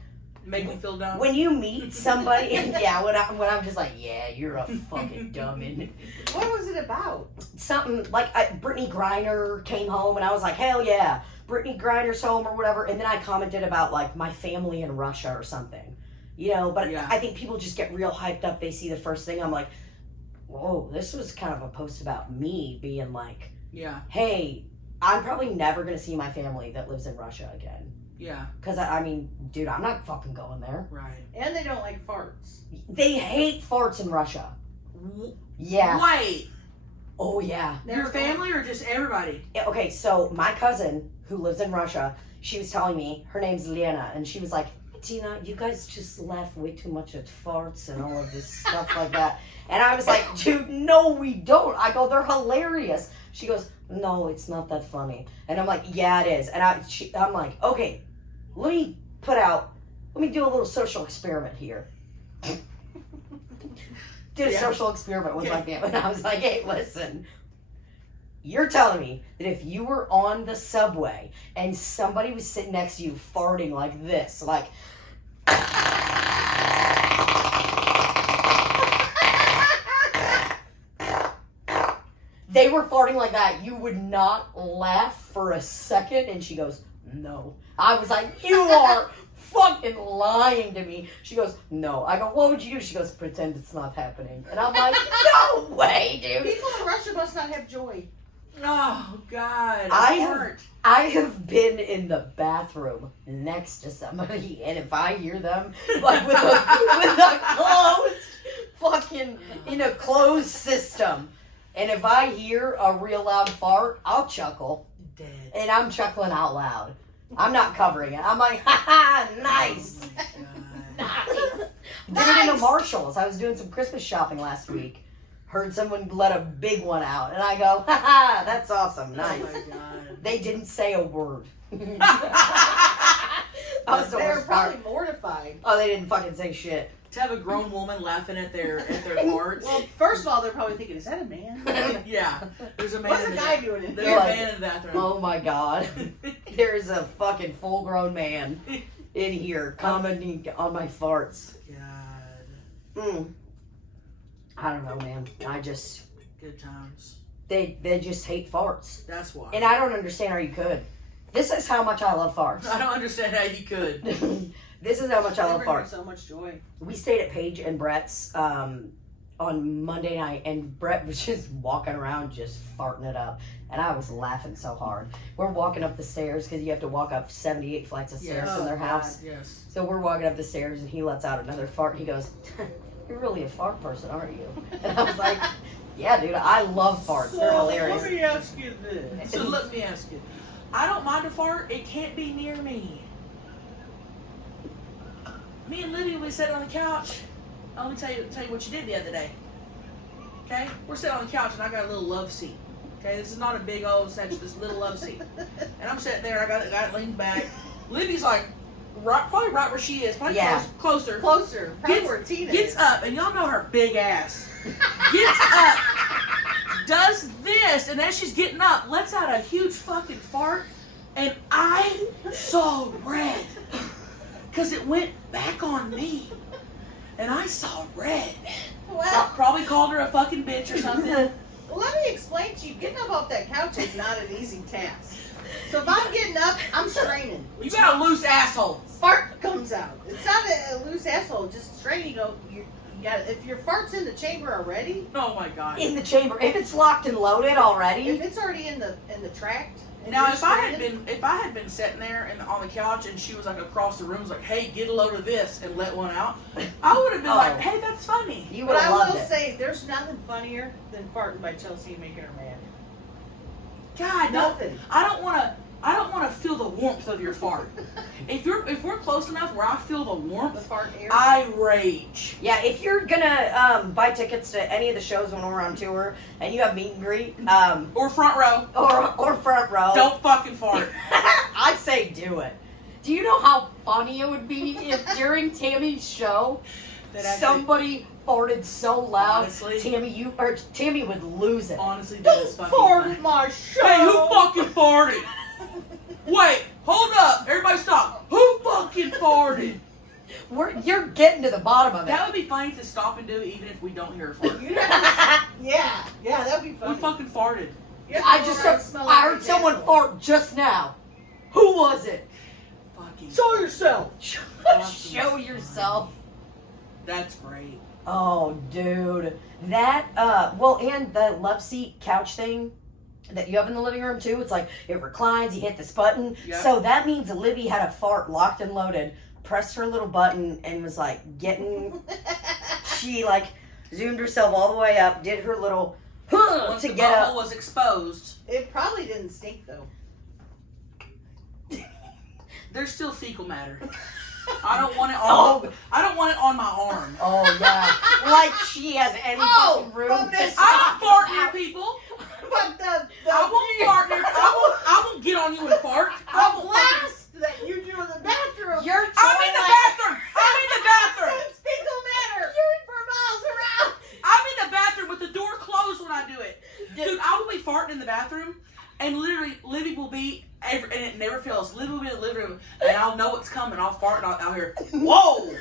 Make me feel dumb. when you meet somebody, and yeah, when I'm just like, yeah, you're a fucking dummin'. What was it about? Something like Brittany Griner came home, and I was like, hell yeah, Brittany Griner's home or whatever. And then I commented about like my family in Russia or something, but Yeah. I think people just get real hyped up. They see the first thing. I'm like, whoa, this was kind of a post about me being like, Yeah. hey, I'm probably never going to see my family that lives in Russia again. Yeah. Because I mean, dude, I'm not fucking going there. Right. And they don't like farts. They hate farts in Russia. Yeah. Wait. Oh, yeah. Your family or just everybody? Okay, so my cousin who lives in Russia, she was telling me, her name's Lena, and she was like, Tina, you guys just laugh way too much at farts and all of this stuff like that. And I was like, dude, no, we don't. I go, they're hilarious. She goes, no, it's not that funny. And I'm like, yeah, it is. And I'm like, okay, let me do a little social experiment here. Did a social experiment with my family. And I was like, hey, listen. You're telling me that if you were on the subway and somebody was sitting next to you farting like this, like... they were farting like that, you would not laugh for a second? And she goes, no. I was like, you are fucking lying to me. She goes, no. I go, what would you do? She goes, pretend it's not happening. And I'm like, no way, dude. People in Russia must not have joy. Oh, God. I have been in the bathroom next to somebody, and if I hear them, like with a closed, fucking, in a closed system, and if I hear a real loud fart, I'll chuckle. Dead. And I'm chuckling out loud. I'm not covering it. I'm like, ha ha, nice. Oh, Did it in the Marshalls. I was doing some Christmas shopping last week. Heard someone let a big one out, and I go, ha ha, that's awesome, nice. Oh, my God. They didn't say a word. I was the They were worst part. probably mortified. Oh, they didn't fucking say shit. To have a grown woman laughing at their farts. Well, first of all, they're probably thinking, is that a man? Yeah. There's a man What's in a the guy doing in There's there? a man in the bathroom. Oh my god. There's a fucking full grown man in here commenting on my farts. God. I don't know, man. Good times. They just hate farts. That's why. And I don't understand how you could. This is how much I love farts. I don't understand how you could. This is how much I They love bring me farts. so much joy. We stayed at Paige and Brett's on Monday night, and Brett was just walking around just farting it up. And I was laughing so hard. We're walking up the stairs because you have to walk up 78 flights of stairs Yes. from their Oh, house. Yes. So we're walking up the stairs, and he lets out another fart. He goes, "You're really a fart person, aren't you?" And I was like, "Yeah, dude, I love farts. They're hilarious." Let me ask you this. So let me ask you. I don't mind a fart. It can't be near me. Me and Libbie, we sat on the couch. Let me tell you what you did the other day. Okay? We're sitting on the couch and I got a little love seat. Okay? This is not a big old section, this little love seat. And I'm sitting there, I got it leaned back. Libbie's like, probably right where she is, probably Yeah. closer. Closer. Probably Gets- where Tina Gets is. up, and y'all know her big ass. Gets up, does this, and as she's getting up, lets out a huge fucking fart, and I saw red. Because it went back on me. And I saw red. Well, Probably called her a fucking bitch or something. let me explain to you. Getting up off that couch is not an easy task. So if I'm getting up, I'm straining. You got a loose asshole. Fart comes out. It's not a loose asshole. Just straining. You got. If your fart's in the chamber already, Oh my god. In the chamber, if it's locked and loaded if already, it's already in the tract. and Now you're if I straining, had been sitting there on the couch and she was like across the room was like, hey, get a load of this and let one out, I would have been Oh. like, hey, that's funny. you But would I have loved will it. say, there's nothing funnier than farting by Chelcie and making her mad. God, no. Nothing. I don't want to feel the warmth of your fart. If we're close enough where I feel the The warmth, fart air. I rage. Yeah, if you're gonna buy tickets to any of the shows when we're on tour and you have meet and greet, Or front row. or front row, Don't fucking fart. I'd say do it. Do you know how funny it would be if during Tammy's show That actually- somebody farted so loud, Honestly. Tammy would lose it. Honestly, that Don't is fucking fart funny. in my show. Hey, who fucking farted? Wait, hold up. Everybody stop. Who fucking farted? You're getting to the bottom of it. That would be funny to stop and do even if we don't hear a fart. You have to, yeah, that'd be Who funny. fucking farted? You have to I go just around heard, smelling I heard every someone asshole. fart just now. Who was it? Fucking. Show yourself. Show yourself. That's great. Oh, dude. That, and the love seat couch thing that you have in the living room, too, it's like, it reclines, you hit this button. Yep. So that means that Libbie had a fart locked and loaded, pressed her little button, and was, like, she, like, zoomed herself all the way up, did her little, Once to the get butthole up. was exposed, It probably didn't stink though. there's still fecal matter. I don't want it on. I don't want it on my arm. Oh, yeah. Like she has any fucking room. from this- I don't fart near people. But the I won't fart near. I won't get on you and fart. I won't. blast that you do in the bathroom. You're I'm in the bathroom. I'm in the bathroom. Sends fecal matter for miles around. I'm in the bathroom with the door closed when I do it. Dude, I will be farting in the bathroom, and literally, Libbie will be, and it never fails. Libbie will be in the living room, and I'll know what's coming. I'll fart, and I'll hear, whoa!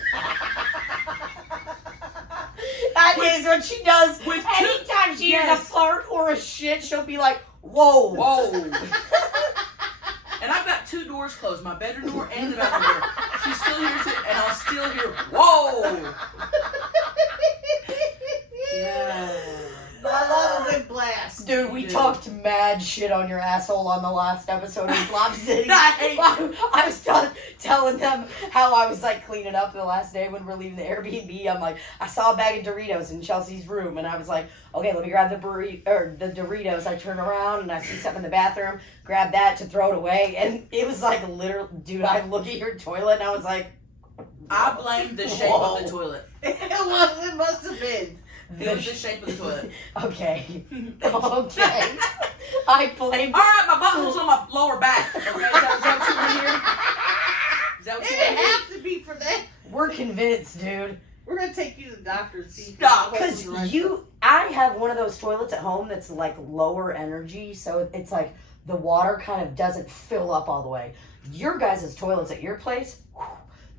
That is what she does. with two- Anytime she hears Yes. a fart or a shit, she'll be like, whoa. Whoa! And I've got two doors closed, my bedroom door and the bathroom door. She still hears it, and I'll still hear, whoa! Yeah. I love a good blast. Dude, we Dude. talked mad shit on your asshole on the last episode of Slop City. I hate I was telling them how I was like cleaning up the last day when we're leaving the Airbnb. I'm like, I saw a bag of Doritos in Chelsea's room, and I was like, okay, let me grab the Doritos. I turn around and I see something in the bathroom, grab that to throw it away, and it was like literally, dude, I look at your toilet and I was like, I blame the shape of the toilet. It must have been. It was the shape of the toilet. okay, okay. I blame. All right, my butthole's on my lower back. Okay, is that what you want to hear? Is that It what you didn't want to hear? have to be for that. We're convinced, dude. We're gonna take you to the doctor and see. Stop, Because I have one of those toilets at home that's like lower energy, so it's like the water kind of doesn't fill up all the way. Your guys' toilets at your place, whew,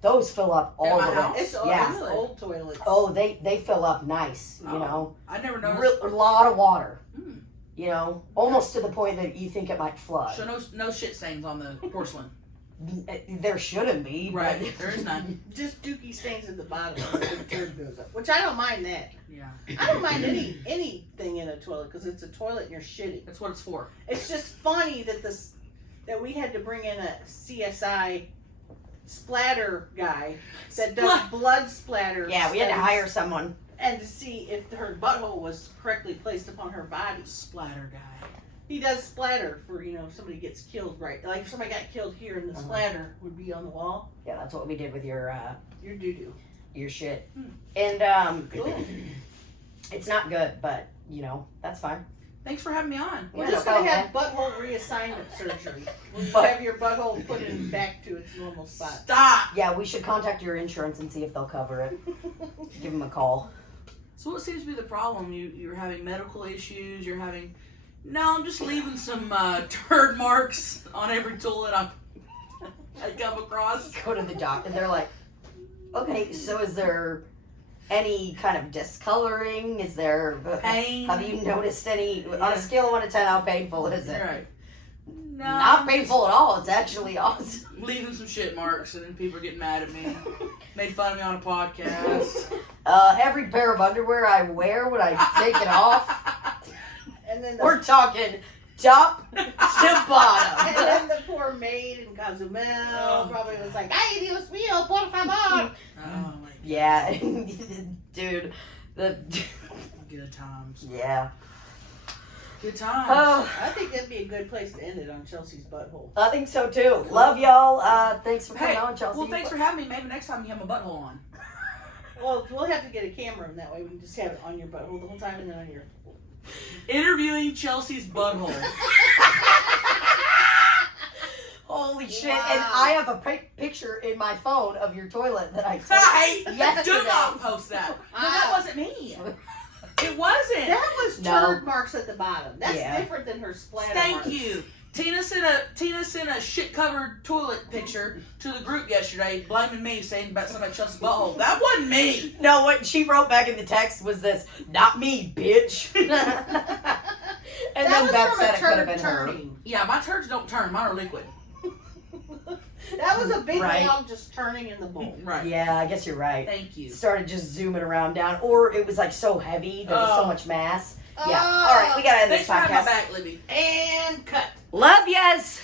those fill up all my the way. house? It's old, Yeah. it's old toilets. Oh, they fill up nice, you know. I never noticed. A lot of water. Hmm. You know, almost to the point that you think it might flood. So no shit stains on the porcelain. There shouldn't be. Right. But There is none. Just dookie stains at the bottom where the turd goes up, which I don't mind that. Yeah. I don't mind anything in a toilet because it's a toilet and you're shitting. That's what it's for. It's just funny that we had to bring in a CSI splatter guy that does blood splatter. yeah, we had to studies hire someone. and to see if her butthole was correctly placed upon her body. Splatter guy. He does splatter for, if somebody gets killed, right? Like if somebody got killed here and the splatter would be on the wall. Yeah, that's what we did with your Doo-doo. shit. Hmm. And Cool. it's not good, but that's fine. Thanks for having me on. We're Yeah, just no going to problem, have butthole reassignment surgery. We'll But- have your butthole put in back to its normal spot. Stop. Yeah, we should contact your insurance and see if they'll cover it. Give them a call. So what seems to be the problem? You're having medical issues. You're having. No, I'm just leaving some turd marks on every toilet I come across. Go to the doctor, and they're like, okay, so is there any kind of discoloring? Is there Pain. Have you noticed any on Yeah. a scale of 1 to 10? How painful is it? Right. No. Not painful at all. It's actually awesome. Leaving some shit marks, and then people are getting mad at me. Made fun of me on a podcast. Every pair of underwear I wear when I take it off, And then we're talking top to bottom. and then the poor maid in Cozumel probably was like, "Ay, Dios mío, por favor." Oh my Yeah, dude. good times. Yeah. Good times. Oh, I think that'd be a good place to end it on Chelsea's butthole. I think so too. Love y'all. Thanks for coming Hey, on, Chelsea. well, thanks for having me. Maybe next time you have my butthole on. Well, we'll have to get a camera, and that way we can just have it on your butthole the whole time, and then on your. Interviewing Chelsea's butthole. Holy shit! Wow. And I have a picture in my phone of your toilet that I took Hey, yesterday. do not post that. No, that wasn't me. It wasn't. That was No. turd marks at the bottom. That's Yeah. different than her splatter Thank marks. you. Tina sent a shit covered toilet picture to the group yesterday, blaming me, saying about somebody Chelsea's butthole. That wasn't me. No, what she wrote back in the text was this: "Not me, bitch." And That then was Beth from said a it could have turd been her. turning. Yeah, my turds don't turn. Mine are liquid. That was a big Right. log just turning in the bowl. Right. Yeah, I guess you're right. Thank you. Started just zooming around down, or it was like so heavy, there was so Oh. much mass. Oh. Yeah. All right, we gotta end Thanks this for having my podcast. back, Libbie. And cut. Love yas.